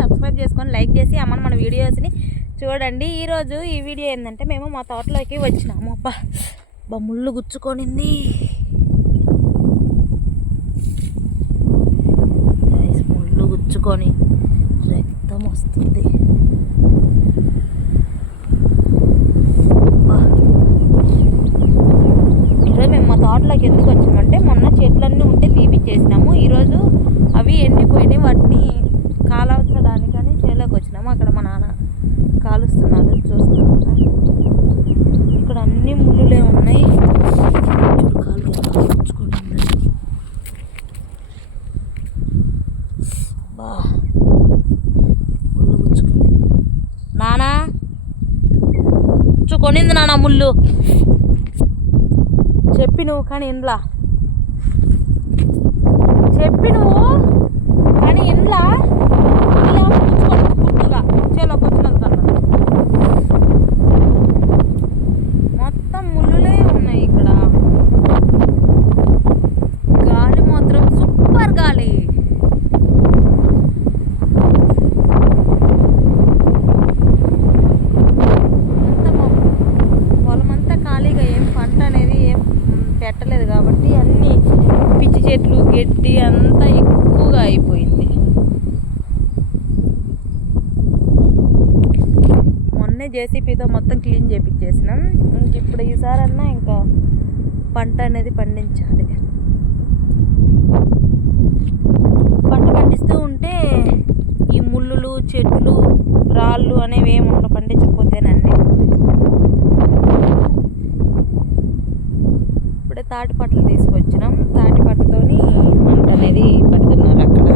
Subscribe చేసుకొని like చేసి అమ్మని మన వీడియోస్ని చూడండి. ఈరోజు ఈ వీడియో ఏంటంటే మేము మా తోటలోకి వచ్చినాము అబ్బా. అబ్బా ముళ్ళు గుచ్చుకొనింది. ముళ్ళు గుచ్చుకొని రక్తం వస్తుంది. ఈరోజు మేము మా తోటలోకి ఎందుకు వచ్చామంటే మొన్న చెట్లన్నీ ఉంటే తీపిచ్చేసినాము. ఈరోజు అవి ఎండిపోయినాయి వాటిని కాలవచ్చడానికని చేలోకి వచ్చినాము అక్కడ మా నాన్న కాలుస్తున్నాడు చూస్తున్నా ఇక్కడ అన్ని ముళ్ళులే ఉన్నాయి. నానా కొనింది నానా నాన్న ముళ్ళు. చెప్పి నువ్వు కానీ ఇండ్లా. చెప్పి నువ్వు కానీ ఇండ్లా. గుర్తుగా వచ్చి వచ్చినంత మొత్తం ముళ్ళులే ఉన్నాయి ఇక్కడ. గాలి మాత్రం సూపర్ గాలి. అంతా పొలమంతా ఖాళీగా ఏం పంట అనేది ఏం పెట్టలేదు కాబట్టి అన్ని పిచ్చి చెట్లు గడ్డి అంతా ఎక్కువగా అయిపోయింది మొన్నే జేసీపీతో మొత్తం క్లీన్ చేపించేసినాం ఇంక ఇప్పుడు ఈసారన్నా ఇంకా పంట అనేది పండించాలి. పంట పండిస్తూ ఉంటే ఈ ముళ్ళులు చెట్లు రాళ్ళు అనేవి ఏమి ఉండవు పండించకపోతేనండి. ఇప్పుడే తాటిపట్లు తీసుకొచ్చినాం తాటి పట్టతోని మంట అనేది పడుతున్నారు అక్కడ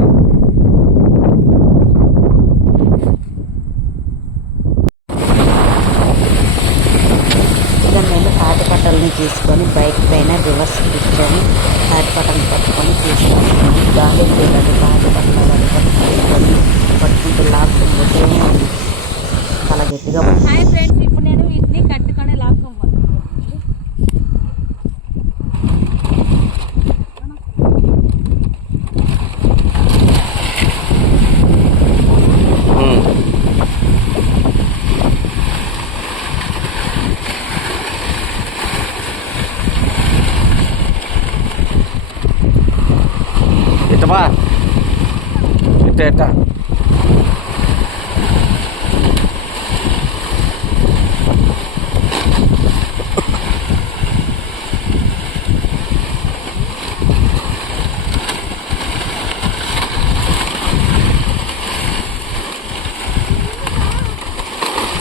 ఇక మేము తాటి పట్టలని తీసుకొని బైక్ పైన రివర్స్ కూర్చొని తాటి పట్టలు పట్టుకొని తీసుకొచ్చాము గాలి పిల్లలు తాటి పట్టాలని పట్టుకొని పట్టుకుంటూ లాక్కుంటే చాలా గట్టిగా హాయ్ ఫ్రెండ్స్ ఇప్పుడు నేను వీటిని కట్టుకొని Ito pa. Ito, ito.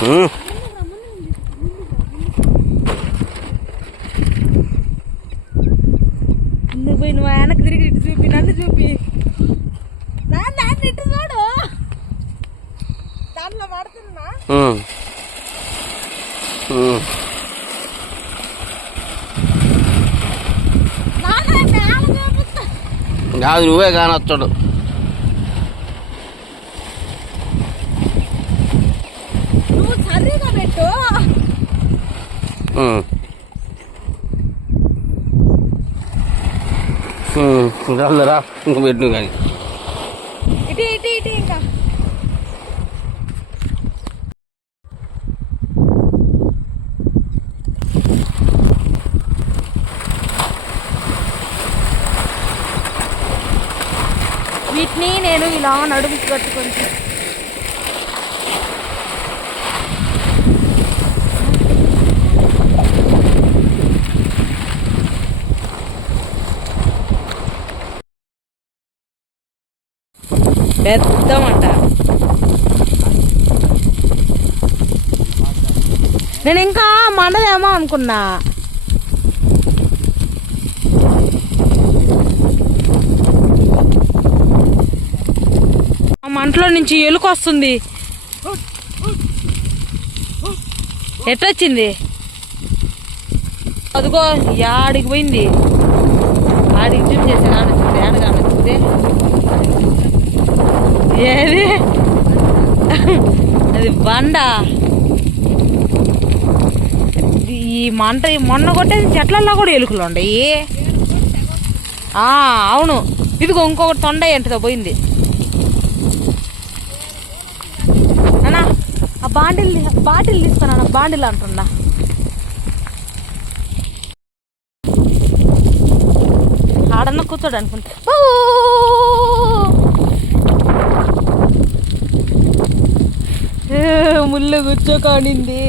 Hmm. ఇటు చూడు దాంట్లో పడుతున్నా కాదు నువ్వే కానొచ్చాడు నువ్వు సరిగా పెట్టు. ఇంక పెట్టు కానీ ఇటు ఇటు ఇటు ఇంకా వీటిని నేను ఇలా నడుముకి కట్టుకొని పెద్దమంట. నేను ఇంకా మండదేమో అనుకున్నా. మంటలో నుంచి ఎలుక వస్తుంది. ఎట్టొచ్చింది? అదిగో యాడికి పోయింది. ఆడికి జూమ్ చేసి కానొచ్చింది ఆడ కానొచ్చింది ఏది? అది బండ. ఈ మంట మొన్న కొట్టేది చెట్లల్లో కూడా ఎలుకలు ఉండయి. అవును. ఇదిగో ఇంకొకటి తొండ ఎంటతో పోయింది. బాండిల్ బాటిల్ తీసుకున్నాను బాండిల్ అంటున్నా. ఆడన్న కూర్చోడు అనుకుంటా. ముళ్ళు ఏ, ముళ్ళు కూర్చోకాడింది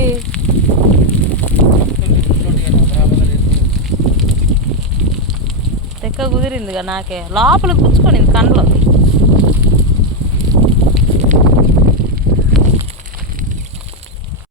తెక్క కుదిరిందిగా నాకే. లోపల కూర్చుకొని కండ్లో.